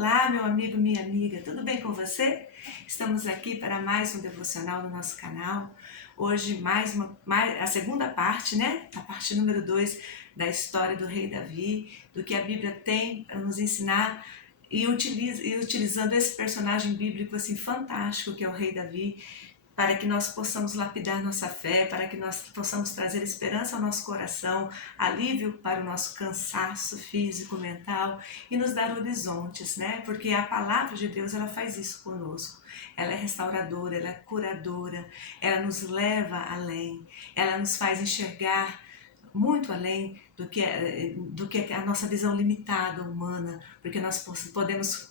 Olá, meu amigo, minha amiga, tudo bem com você? Estamos aqui para mais um devocional no nosso canal. Hoje a segunda parte, né? A parte número 2 da história do rei Davi, do que a Bíblia tem para nos ensinar e utilizando esse personagem bíblico assim fantástico que é o rei Davi, para que nós possamos lapidar nossa fé, para que nós possamos trazer esperança ao nosso coração, alívio para o nosso cansaço físico, mental e nos dar horizontes, né? Porque a palavra de Deus, ela faz isso conosco. Ela é restauradora, ela é curadora, ela nos leva além, ela nos faz enxergar muito além do que a nossa visão limitada humana, porque nós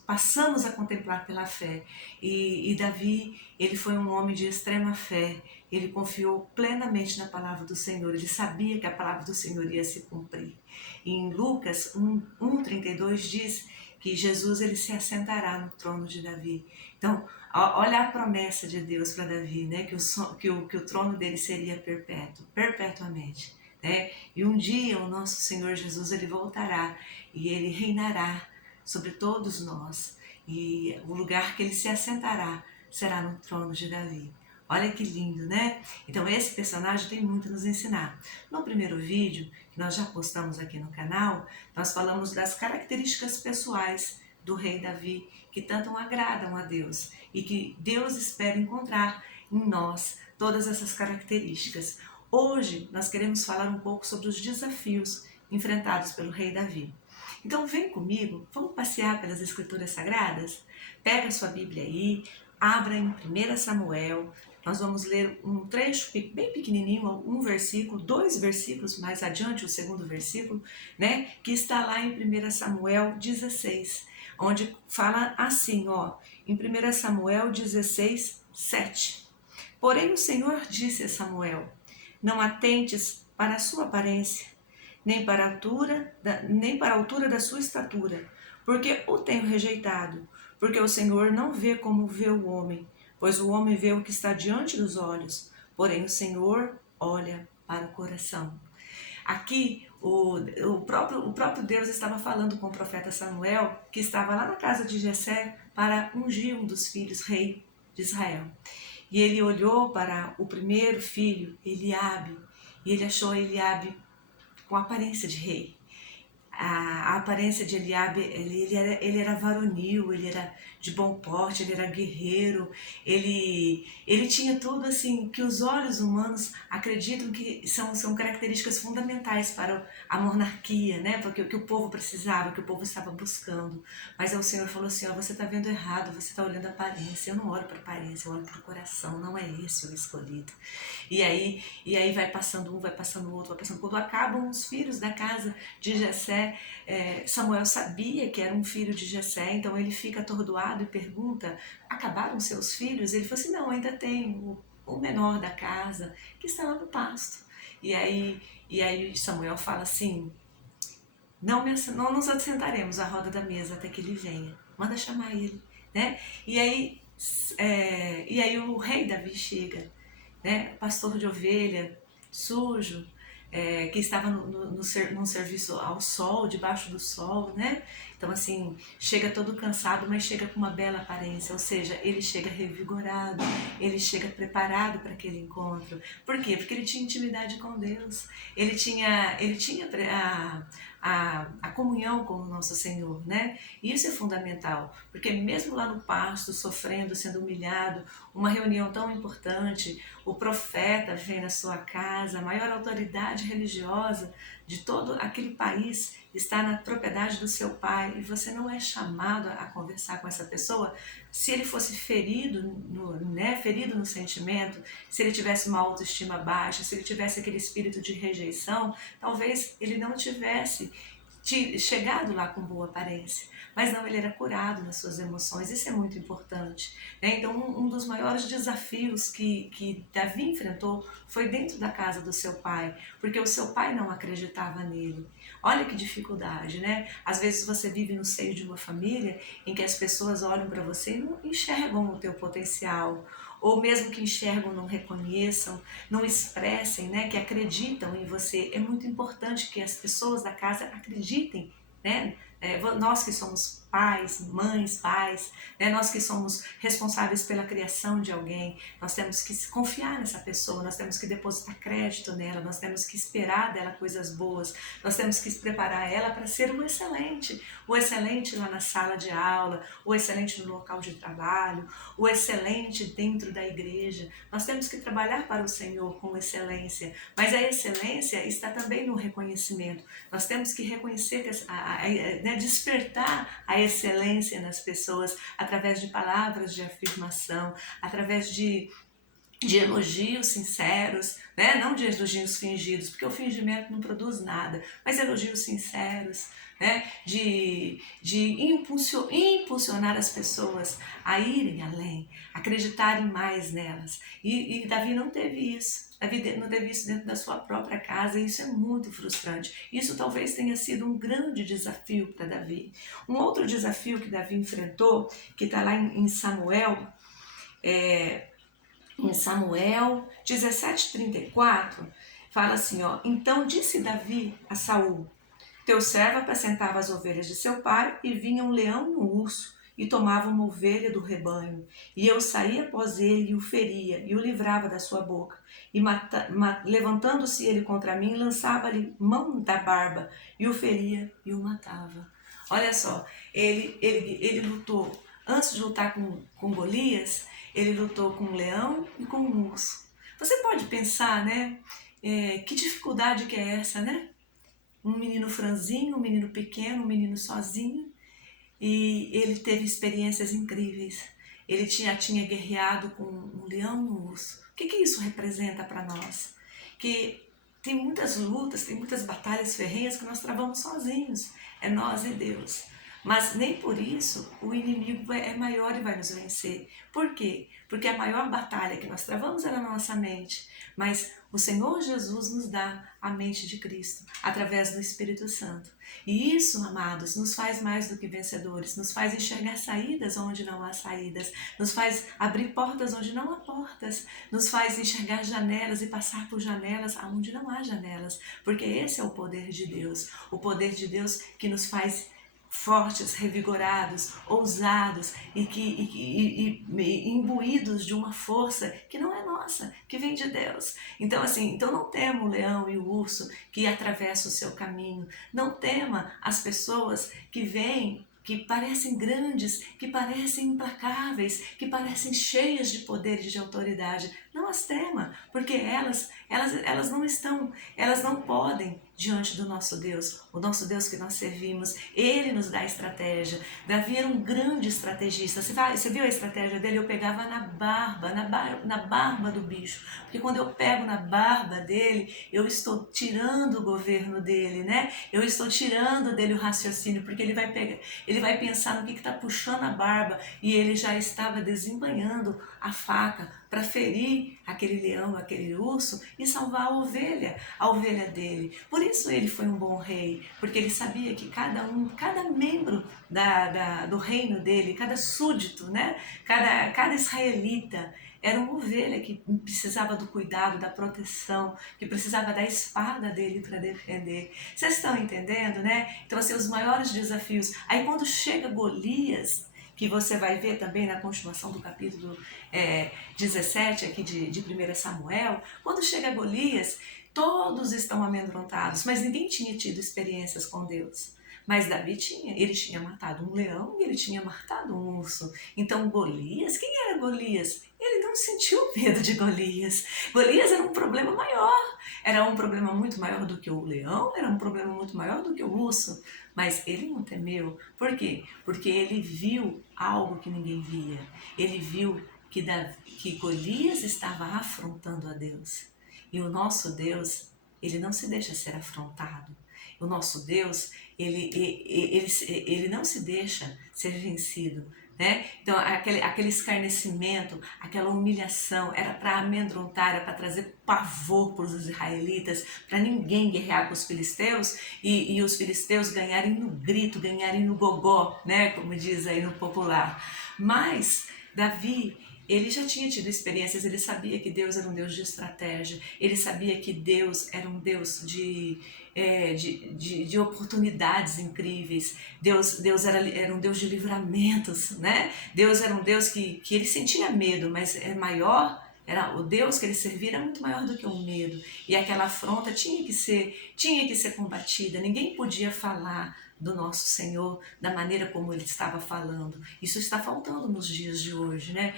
passamos a contemplar pela fé. E Davi, ele foi um homem de extrema fé, ele confiou plenamente na palavra do Senhor, ele sabia que a palavra do Senhor ia se cumprir. E em Lucas 1:32 diz que Jesus ele se assentará no trono de Davi. Então, olha a promessa de Deus para Davi, né? Que o trono dele seria perpétuo, perpetuamente. Né? E um dia o nosso Senhor Jesus ele voltará e ele reinará sobre todos nós, e o lugar que ele se assentará será no trono de Davi. Olha que lindo, né? Então esse personagem tem muito a nos ensinar. No primeiro vídeo, que nós já postamos aqui no canal, nós falamos das características pessoais do rei Davi, que tanto agradam a Deus e que Deus espera encontrar em nós todas essas características. Hoje nós queremos falar um pouco sobre os desafios enfrentados pelo rei Davi. Então vem comigo, vamos passear pelas escrituras sagradas? Pega a sua Bíblia aí, abra em 1 Samuel, nós vamos ler um trecho bem pequenininho, um versículo, 2 versículos mais adiante, o segundo versículo, né, que está lá em 1 Samuel 16, onde fala assim, ó, em 1 Samuel 16, 7. Porém o Senhor disse a Samuel: não atentes para a sua aparência, nem para a altura da sua estatura, porque o tenho rejeitado. Porque o Senhor não vê como vê o homem, pois o homem vê o que está diante dos olhos, porém o Senhor olha para o coração. Aqui o próprio Deus estava falando com o profeta Samuel, que estava lá na casa de Jessé para ungir um dos filhos rei de Israel. E ele olhou para o primeiro filho, Eliabe, e ele achou Eliabe com aparência de rei. A aparência de Eliabe, ele era varonil, ele era de bom porte, ele era guerreiro, ele tinha tudo assim que os olhos humanos acreditam que são características fundamentais para a monarquia, né? Porque o que o povo precisava, o que o povo estava buscando. Mas aí o Senhor falou assim, ó, você está vendo errado, você está olhando a aparência, eu não olho para a aparência, eu olho para o coração, não é esse o escolhido. E aí vai passando um, vai passando o outro, vai passando. Quando acabam os filhos da casa de Jessé, Samuel sabia que era um filho de Jessé, então ele fica atordoado e pergunta, acabaram seus filhos? Ele falou assim, não, ainda tem o menor da casa, que está lá no pasto. E aí Samuel fala assim, não nos assentaremos à roda da mesa até que ele venha, manda chamar ele, né? E aí o rei Davi chega, né? Pastor de ovelha, sujo, que estava num serviço ao sol, debaixo do sol, né? Então assim, chega todo cansado, mas chega com uma bela aparência, ou seja, ele chega revigorado, ele chega preparado para aquele encontro. Por quê? Porque ele tinha intimidade com Deus, ele tinha a comunhão com o nosso Senhor, né? E isso é fundamental, porque mesmo lá no pasto, sofrendo, sendo humilhado, uma reunião tão importante, o profeta vem na sua casa, a maior autoridade religiosa de todo aquele país está na propriedade do seu pai, e você não é chamado a conversar com essa pessoa se ele fosse ferido no sentimento, se ele tivesse uma autoestima baixa, se ele tivesse aquele espírito de rejeição, talvez ele não tivesse chegado lá com boa aparência, mas não, ele era curado nas suas emoções, isso é muito importante, né? Então um dos maiores desafios que Davi enfrentou foi dentro da casa do seu pai, porque o seu pai não acreditava nele. Olha que dificuldade, né? Às vezes você vive no seio de uma família em que as pessoas olham para você e não enxergam o teu potencial, ou mesmo que enxergam, não reconheçam, não expressem, né, que acreditam em você. É muito importante que as pessoas da casa acreditem, né? Nós que somos pais, mães, pais, né? Nós que somos responsáveis pela criação de alguém, nós temos que confiar nessa pessoa, nós temos que depositar crédito nela, nós temos que esperar dela coisas boas, nós temos que preparar ela para ser o excelente lá na sala de aula, o excelente no local de trabalho, o excelente dentro da igreja. Nós temos que trabalhar para o Senhor com excelência, mas a excelência está também no reconhecimento. Nós temos que reconhecer, né, despertar a excelência nas pessoas através de palavras de afirmação, através de elogios sinceros, né? Não de elogios fingidos, porque o fingimento não produz nada, mas elogios sinceros, né? De impulsionar as pessoas a irem além, acreditarem mais nelas. E Davi não teve isso. Davi não teve isso dentro da sua própria casa, e isso é muito frustrante. Isso talvez tenha sido um grande desafio para Davi. Um outro desafio que Davi enfrentou, que está lá em Samuel, em Samuel 17:34, fala assim, ó: então disse Davi a Saul: teu servo apacentava as ovelhas de seu pai, e vinha um leão e um urso, e tomava uma ovelha do rebanho, e eu saía após ele e o feria, e o livrava da sua boca, e levantando-se ele contra mim, lançava-lhe mão da barba, e o feria e o matava. Olha só, ele lutou, antes de lutar com Golias, ele lutou com um leão e com um urso. Você pode pensar, né? Que dificuldade que é essa, né? Um menino franzinho, um menino pequeno, um menino sozinho, e ele teve experiências incríveis. Ele tinha guerreado com um leão e um urso. O que isso representa para nós? Que tem muitas lutas, tem muitas batalhas ferrenhas que nós travamos sozinhos. É nós e Deus. Mas nem por isso o inimigo é maior e vai nos vencer. Por quê? Porque a maior batalha que nós travamos é na nossa mente. Mas o Senhor Jesus nos dá a mente de Cristo, através do Espírito Santo. E isso, amados, nos faz mais do que vencedores, nos faz enxergar saídas onde não há saídas, nos faz abrir portas onde não há portas, nos faz enxergar janelas e passar por janelas onde não há janelas, porque esse é o poder de Deus, o poder de Deus que nos faz fortes, revigorados, ousados e imbuídos de uma força que não é nossa, que vem de Deus. Então não tema o leão e o urso que atravessam o seu caminho. Não tema as pessoas que vêm, que parecem grandes, que parecem implacáveis, que parecem cheias de poder e de autoridade. Não as tema, porque elas não podem diante do nosso Deus, o nosso Deus que nós servimos. Ele nos dá estratégia. Davi era um grande estrategista. Você viu a estratégia dele? Eu pegava na barba do bicho, porque quando eu pego na barba dele, eu estou tirando o governo dele, né? Eu estou tirando dele o raciocínio, porque ele vai pensar no que está puxando a barba, e ele já estava desembanhando a faca para ferir aquele leão, aquele urso, e salvar a ovelha dele. Por isso ele foi um bom rei, porque ele sabia que cada membro do reino dele, cada súdito, né? cada israelita, era uma ovelha que precisava do cuidado, da proteção, que precisava da espada dele para defender. Vocês estão entendendo, né? Então, os maiores desafios. Aí quando chega Golias, que você vai ver também na continuação do capítulo 17 aqui de 1 Samuel, quando chega Golias, todos estão amedrontados, mas ninguém tinha tido experiências com Deus. Mas Davi ele tinha matado um leão e ele tinha matado um urso. Então Golias, quem era Golias? Ele não sentiu medo de Golias. Golias era um problema maior, era um problema muito maior do que o leão, era um problema muito maior do que o urso. Mas ele não temeu. Por quê? Porque ele viu algo que ninguém via. Ele viu que Golias estava afrontando a Deus. E o nosso Deus, ele não se deixa ser afrontado. O nosso Deus, ele não se deixa ser vencido, né? Então, aquele escarnecimento, aquela humilhação, era para amedrontar, era para trazer pavor para os israelitas, para ninguém guerrear com os filisteus e os filisteus ganharem no grito, ganharem no gogó, né? Como diz aí no popular. Mas Davi, ele já tinha tido experiências, ele sabia que Deus era um Deus de estratégia, ele sabia que Deus era um Deus de oportunidades incríveis, Deus era um Deus de livramentos, né? Deus era um Deus que ele sentia medo, mas é maior. O Deus que ele servia era muito maior do que o medo. E aquela afronta tinha que ser combatida. Ninguém podia falar do nosso Senhor da maneira como ele estava falando. Isso está faltando nos dias de hoje, né?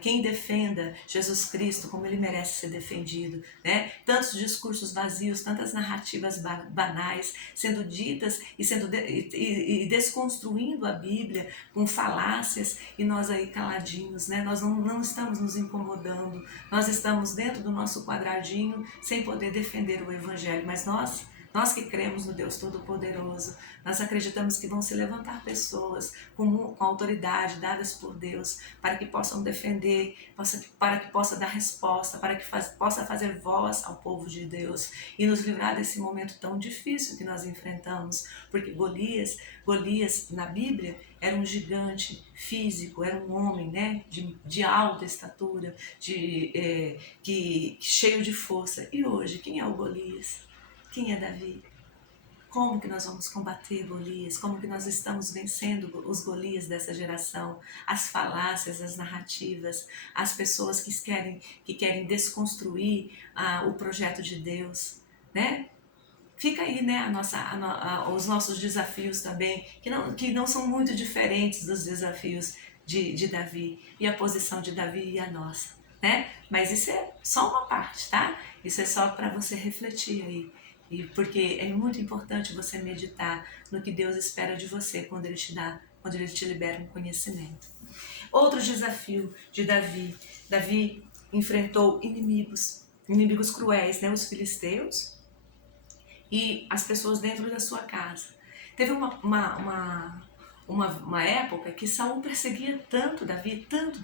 Quem defenda Jesus Cristo como ele merece ser defendido, né? Tantos discursos vazios, tantas narrativas banais sendo ditas e desconstruindo a Bíblia com falácias e nós aí caladinhos, né? Nós não estamos nos incomodando, nós estamos dentro do nosso quadradinho sem poder defender o Evangelho, mas nós que cremos no Deus Todo-Poderoso, nós acreditamos que vão se levantar pessoas com autoridade dadas por Deus para que possam defender, para que possa dar resposta, para que possa fazer voz ao povo de Deus e nos livrar desse momento tão difícil que nós enfrentamos, porque Golias na Bíblia era um gigante físico, era um homem, né, de alta estatura, cheio de força. E hoje, quem é o Golias? Quem é Davi? Como que nós vamos combater Golias? Como que nós estamos vencendo os Golias dessa geração? As falácias, as narrativas, as pessoas que querem desconstruir o projeto de Deus, né? Fica aí, né, os nossos desafios também, que não são muito diferentes dos desafios de Davi e a posição de Davi e a nossa, né? Mas isso é só uma parte, tá? Isso é só para você refletir aí. Porque é muito importante você meditar no que Deus espera de você quando Ele te libera um conhecimento. Outro desafio de Davi. Davi enfrentou inimigos cruéis, né? Os filisteus e as pessoas dentro da sua casa. Teve uma época que Saul perseguia tanto Davi, tanto,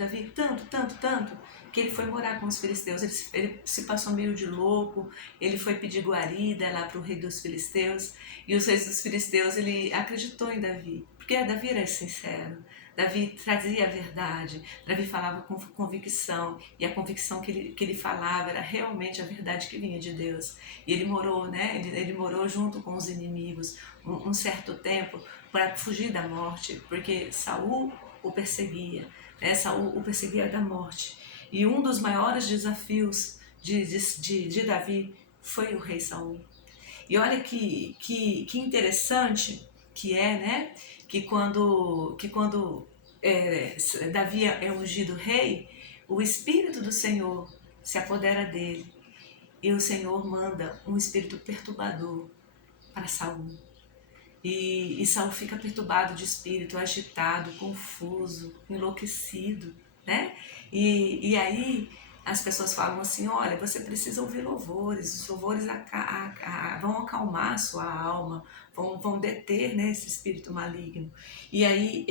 que ele foi morar com os filisteus. Ele se passou meio de louco, ele foi pedir guarida lá para o rei dos filisteus, e os reis dos filisteus, ele acreditou em Davi, porque Davi era sincero, Davi trazia a verdade, Davi falava com convicção, e a convicção que ele falava era realmente a verdade que vinha de Deus. E ele morou, né? Ele morou junto com os inimigos um certo tempo para fugir da morte, porque Saul o perseguia, né? Saul o perseguia da morte. E um dos maiores desafios de Davi foi o rei Saul. E olha que interessante que é, né? Que quando Davi é ungido rei, o Espírito do Senhor se apodera dele. E o Senhor manda um espírito perturbador para Saul. E Saul fica perturbado de espírito, agitado, confuso, enlouquecido, né? E aí as pessoas falam assim, olha, você precisa ouvir louvores, os louvores vão acalmar a sua alma, vão deter, né, esse espírito maligno. E aí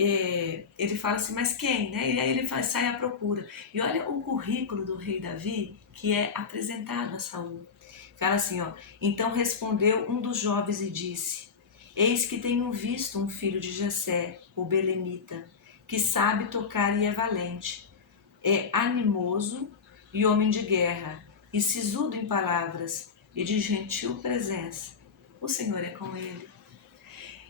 ele fala assim, mas quem? Né? E aí ele sai à procura. E olha o currículo do rei Davi que é apresentado a Saul. Fala assim, ó, então respondeu um dos jovens e disse, eis que tenho visto um filho de Jessé, o belemita, que sabe tocar e é valente, é animoso e homem de guerra, e sisudo em palavras, e de gentil presença. O Senhor é com ele.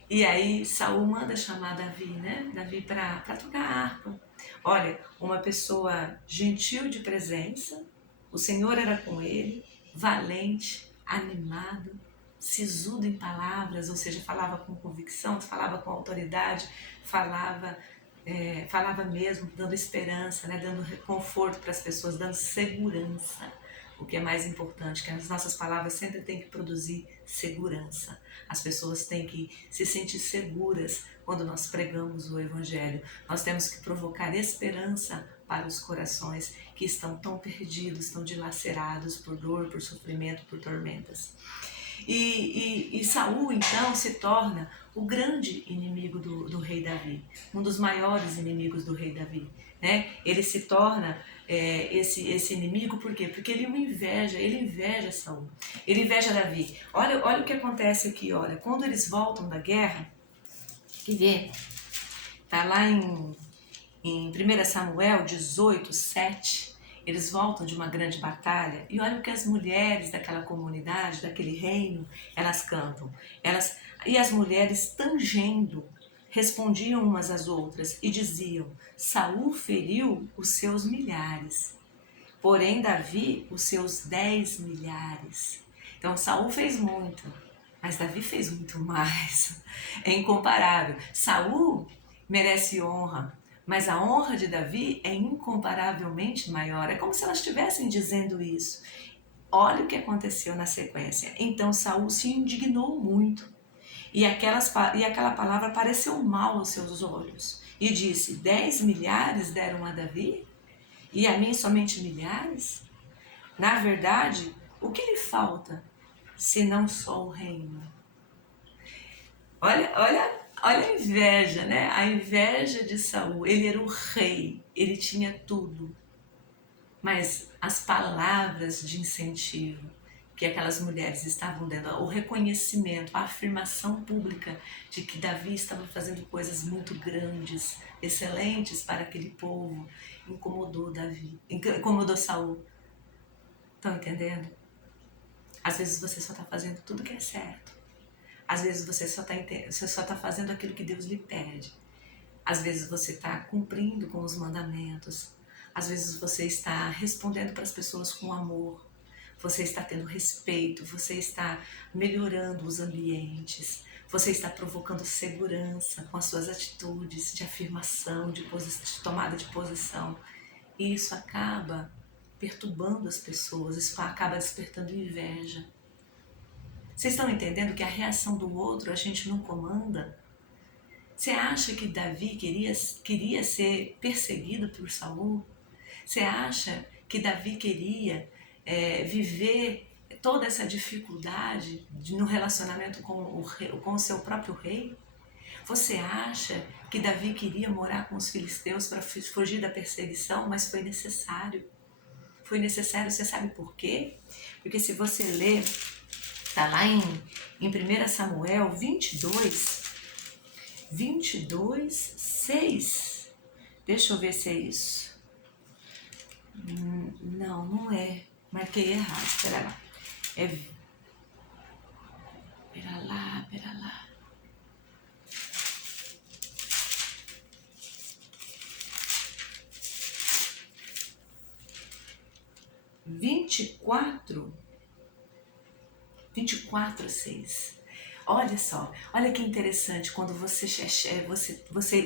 E aí Saul manda chamar Davi, né? Davi para tocar harpa. Olha, uma pessoa gentil de presença, o Senhor era com ele, valente, animado, sisudo em palavras, ou seja, falava com convicção, falava com autoridade, falava mesmo, dando esperança, né? Dando conforto para as pessoas, dando segurança. O que é mais importante, que as nossas palavras sempre têm que produzir segurança. As pessoas têm que se sentir seguras quando nós pregamos o Evangelho. Nós temos que provocar esperança para os corações que estão tão perdidos, tão dilacerados por dor, por sofrimento, por tormentas. E Saul, então, se torna o grande inimigo do rei Davi, um dos maiores inimigos do rei Davi, né? Ele se torna esse inimigo, por quê? Porque ele inveja Saul, ele inveja Davi. Olha o que acontece aqui, olha, quando eles voltam da guerra, que vê, tá lá Em 1 Samuel 18, 7, eles voltam de uma grande batalha e olha o que as mulheres daquela comunidade, daquele reino, elas cantam. E as mulheres, tangendo, respondiam umas às outras e diziam: Saul feriu os seus milhares, porém Davi os seus 10 milhares. Então Saul fez muito, mas Davi fez muito mais. É incomparável. Saul merece honra, mas a honra de Davi é incomparavelmente maior. É como se elas estivessem dizendo isso. Olha o que aconteceu na sequência. Então Saul se indignou muito e aquela palavra pareceu mal aos seus olhos e disse: 10 milhares deram a Davi e a mim somente milhares? Na verdade, o que lhe falta senão só o reino? Olha a inveja, né? A inveja de Saul. Ele era o rei, ele tinha tudo. Mas as palavras de incentivo que aquelas mulheres estavam dando, o reconhecimento, a afirmação pública de que Davi estava fazendo coisas muito grandes, excelentes para aquele povo, incomodou Saul. Estão entendendo? Às vezes você só está fazendo tudo que é certo. Às vezes você só está fazendo aquilo que Deus lhe pede. Às vezes você está cumprindo com os mandamentos. Às vezes você está respondendo para as pessoas com amor. Você está tendo respeito. Você está melhorando os ambientes. Você está provocando segurança com as suas atitudes de afirmação, de tomada de posição. E isso acaba perturbando as pessoas. Isso acaba despertando inveja. Vocês estão entendendo que a reação do outro a gente não comanda? Você acha que Davi queria ser perseguido por Saul? Você acha que Davi queria viver toda essa dificuldade no relacionamento com o seu próprio rei? Você acha que Davi queria morar com os filisteus para fugir da perseguição, mas foi necessário? Foi necessário, você sabe por quê? Porque se você ler, está lá em 1 Samuel 22, 6. Deixa eu ver se é isso. Não é. Marquei errado. Espera lá. Pera lá. 24:6. Olha só, olha que interessante quando você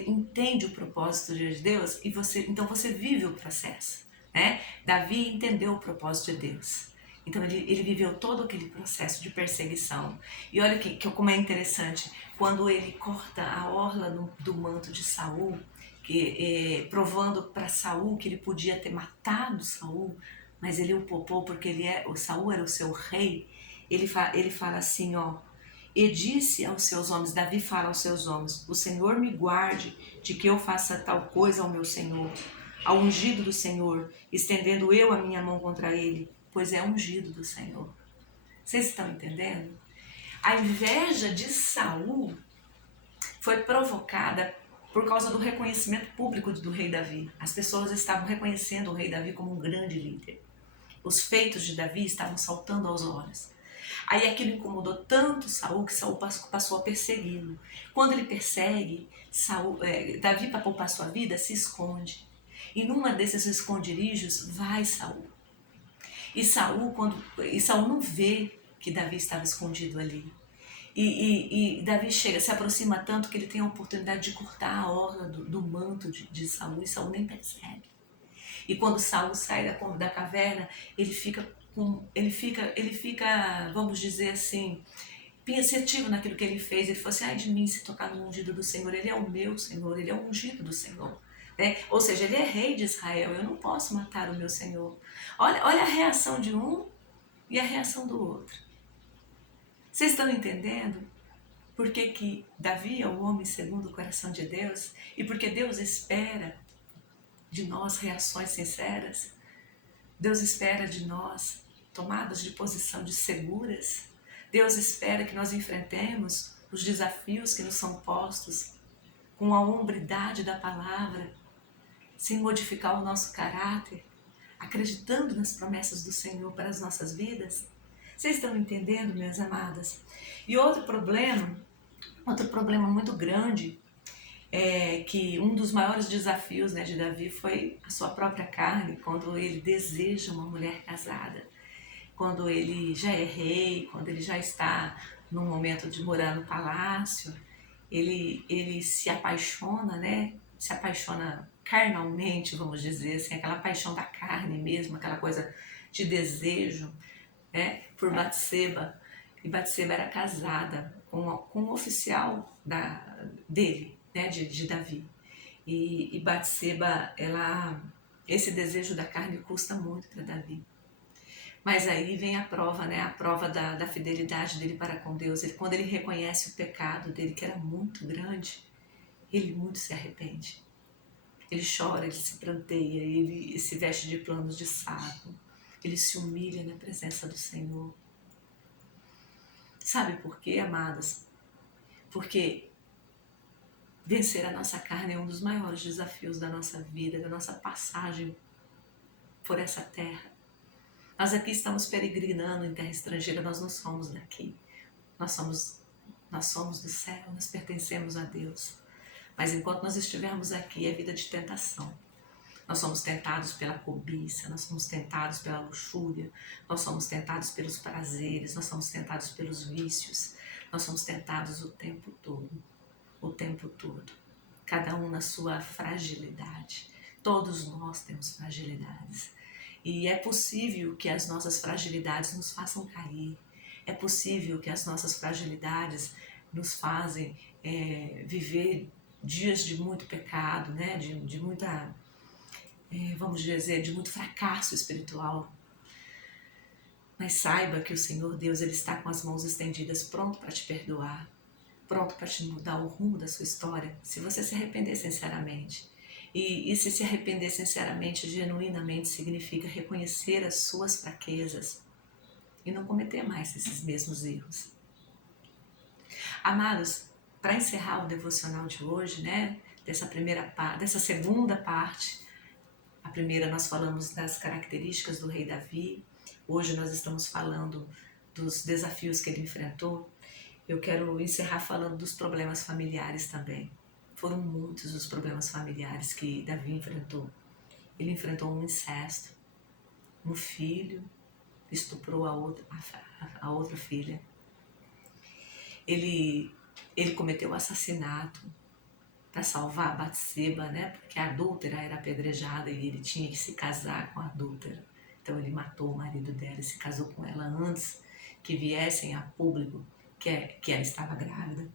entende o propósito de Deus e então você vive o processo, né? Davi entendeu o propósito de Deus. Então ele viveu todo aquele processo de perseguição. E olha como é interessante, quando ele corta a orla do manto de Saul, provando para Saul que ele podia ter matado Saul, mas ele o poupou porque o Saul era o seu rei. Ele fala assim, ó: e disse aos seus homens, Davi fala aos seus homens: o Senhor me guarde de que eu faça tal coisa ao meu Senhor, ao ungido do Senhor, estendendo eu a minha mão contra ele, pois é ungido do Senhor. Vocês estão entendendo? A inveja de Saul foi provocada por causa do reconhecimento público do rei Davi. As pessoas estavam reconhecendo o rei Davi como um grande líder. Os feitos de Davi estavam saltando aos olhos. Aí aquilo incomodou tanto Saul que Saul passou a persegui-lo. Quando ele persegue, Davi, para poupar sua vida, se esconde. E numa desses esconderijos vai Saul. E Saul não vê que Davi estava escondido ali. E Davi se aproxima tanto que ele tem a oportunidade de cortar a orla do manto de Saul, e Saul nem percebe. E quando Saul sai da caverna, ele fica, vamos dizer assim, pensativo naquilo que ele fez. Ele falou assim: ai de mim se tocar no ungido do Senhor, ele é o meu Senhor, ele é o ungido do Senhor. Ou seja, ele é rei de Israel, eu não posso matar o meu Senhor. Olha a reação de um e a reação do outro. Vocês estão entendendo? Por que Davi é o homem segundo o coração de Deus? E porque Deus espera de nós reações sinceras? Deus espera de nós tomadas de posição de seguras? Deus espera que nós enfrentemos os desafios que nos são postos com a hombridade da palavra, sem modificar o nosso caráter, acreditando nas promessas do Senhor para as nossas vidas? Vocês estão entendendo, minhas amadas? E outro problema muito grande, é que um dos maiores desafios, né, de Davi foi a sua própria carne, quando ele deseja uma mulher casada, quando ele já é rei, quando ele já está no momento de morar no palácio, ele se apaixona, né? Se apaixona carnalmente, vamos dizer assim, aquela paixão da carne mesmo, aquela coisa de desejo, né? Por Batseba. E Batseba era casada com um oficial dele, né? De Davi. E Batseba, esse desejo da carne custa muito para Davi. Mas aí vem a prova, né? A prova da fidelidade dele para com Deus. Quando ele reconhece o pecado dele, que era muito grande, ele muito se arrepende. Ele chora, ele se pranteia, ele se veste de planos de saco. Ele se humilha na presença do Senhor. Sabe por quê, amadas? Porque vencer a nossa carne é um dos maiores desafios da nossa vida, da nossa passagem por essa terra. Nós aqui estamos peregrinando em terra estrangeira, nós não somos daqui. Nós somos do céu, nós pertencemos a Deus. Mas enquanto nós estivermos aqui, é vida de tentação. Nós somos tentados pela cobiça, nós somos tentados pela luxúria, nós somos tentados pelos prazeres, nós somos tentados pelos vícios, nós somos tentados o tempo todo, o tempo todo. Cada um na sua fragilidade. Todos nós temos fragilidades. E é possível que as nossas fragilidades nos façam cair. É possível que as nossas fragilidades nos fazem viver dias de muito pecado, né? de muita, vamos dizer, de muito fracasso espiritual. Mas saiba que o Senhor Deus, Ele está com as mãos estendidas, pronto para te perdoar, pronto para te mudar o rumo da sua história, se você se arrepender sinceramente. E se arrepender sinceramente, genuinamente, significa reconhecer as suas fraquezas e não cometer mais esses mesmos erros. Amados, para encerrar o devocional de hoje, né, dessa segunda parte, a primeira nós falamos das características do rei Davi, hoje nós estamos falando dos desafios que ele enfrentou. Eu quero encerrar falando dos problemas familiares também. Foram muitos os problemas familiares que Davi enfrentou. Ele enfrentou um incesto, um filho estuprou a outra filha. Ele cometeu assassinato para salvar a Batseba, né? Porque a adúltera era apedrejada e ele tinha que se casar com a adúltera. Então ele matou o marido dela e se casou com ela antes que viessem a público que ela estava grávida.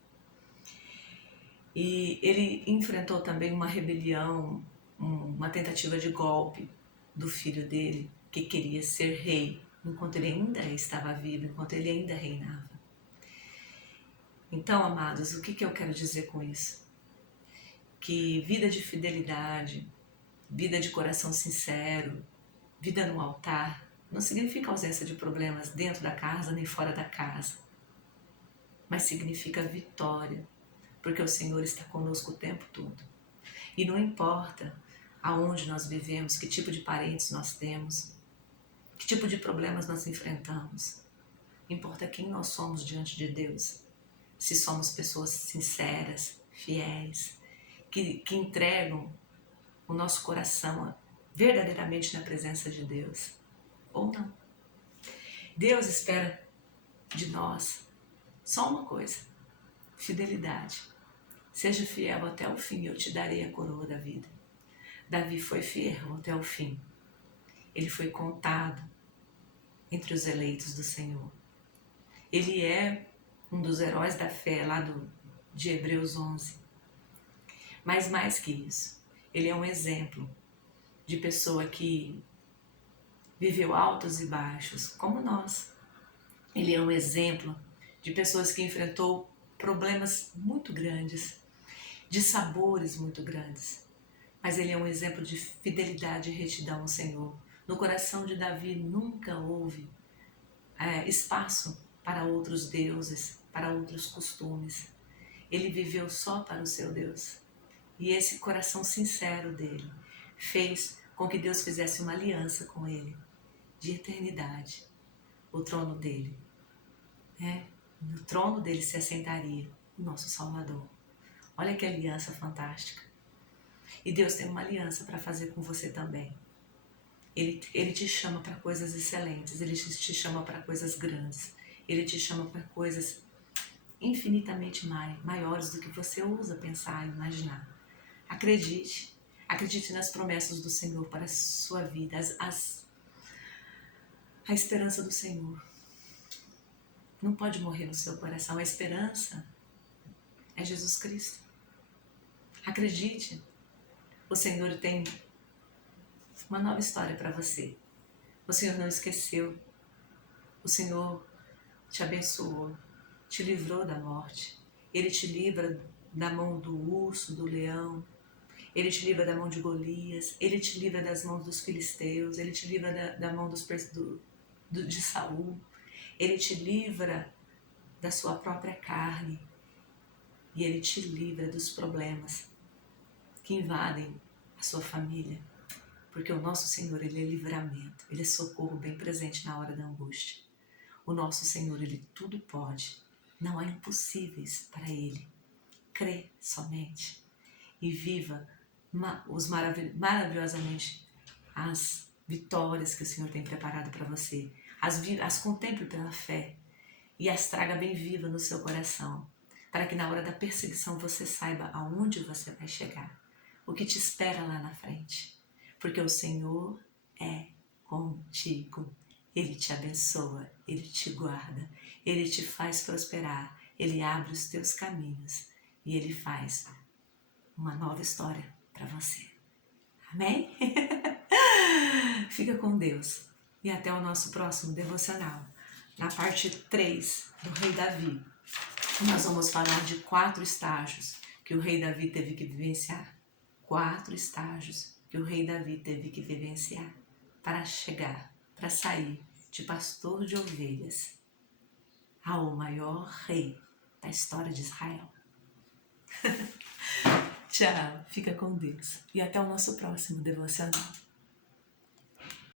E ele enfrentou também uma rebelião, uma tentativa de golpe do filho dele, que queria ser rei, enquanto ele ainda estava vivo, enquanto ele ainda reinava. Então, amados, o que eu quero dizer com isso? Que vida de fidelidade, vida de coração sincero, vida no altar, não significa ausência de problemas dentro da casa nem fora da casa, mas significa vitória, porque o Senhor está conosco o tempo todo. E não importa aonde nós vivemos, que tipo de parentes nós temos, que tipo de problemas nós enfrentamos. Importa quem nós somos diante de Deus. Se somos pessoas sinceras, fiéis, que entregam o nosso coração verdadeiramente na presença de Deus, ou não. Deus espera de nós só uma coisa: fidelidade. Seja fiel até o fim, eu te darei a coroa da vida. Davi foi fiel até o fim. Ele foi contado entre os eleitos do Senhor. Ele é um dos heróis da fé lá de Hebreus 11. Mas mais que isso, ele é um exemplo de pessoa que viveu altos e baixos, como nós. Ele é um exemplo de pessoas que enfrentou problemas muito grandes, de sabores muito grandes. Mas ele é um exemplo de fidelidade e retidão ao Senhor. No coração de Davi nunca houve espaço para outros deuses, para outros costumes. Ele viveu só para o seu Deus. E esse coração sincero dele fez com que Deus fizesse uma aliança com ele, de eternidade, o trono dele. No trono dele se assentaria o nosso Salvador. Olha que aliança fantástica. E Deus tem uma aliança para fazer com você também. Ele te chama para coisas excelentes, Ele te chama para coisas grandes, Ele te chama para coisas infinitamente maiores do que você ousa pensar e imaginar. Acredite nas promessas do Senhor para a sua vida, a esperança do Senhor. Não pode morrer no seu coração, a esperança é Jesus Cristo. Acredite, o Senhor tem uma nova história para você. O Senhor não esqueceu. O Senhor te abençoou, te livrou da morte. Ele te livra da mão do urso, do leão. Ele te livra da mão de Golias. Ele te livra das mãos dos filisteus. Ele te livra da mão de Saul. Ele te livra da sua própria carne. E Ele te livra dos problemas que invadem a sua família. Porque o nosso Senhor, Ele é livramento, Ele é socorro bem presente na hora da angústia. O nosso Senhor, Ele tudo pode, não há impossíveis para Ele. Crê somente e viva maravilhosamente as vitórias que o Senhor tem preparado para você. As contemple pela fé e as traga bem viva no seu coração, para que na hora da perseguição você saiba aonde você vai chegar, o que te espera lá na frente. Porque o Senhor é contigo. Ele te abençoa, Ele te guarda, Ele te faz prosperar, Ele abre os teus caminhos e Ele faz uma nova história para você. Amém? Fica com Deus e até o nosso próximo devocional. Na parte 3 do rei Davi, nós vamos falar de 4 estágios que o rei Davi teve que vivenciar. 4 estágios que o rei Davi teve que vivenciar para chegar, para sair de pastor de ovelhas ao maior rei da história de Israel. Tchau, fica com Deus e até o nosso próximo devocional.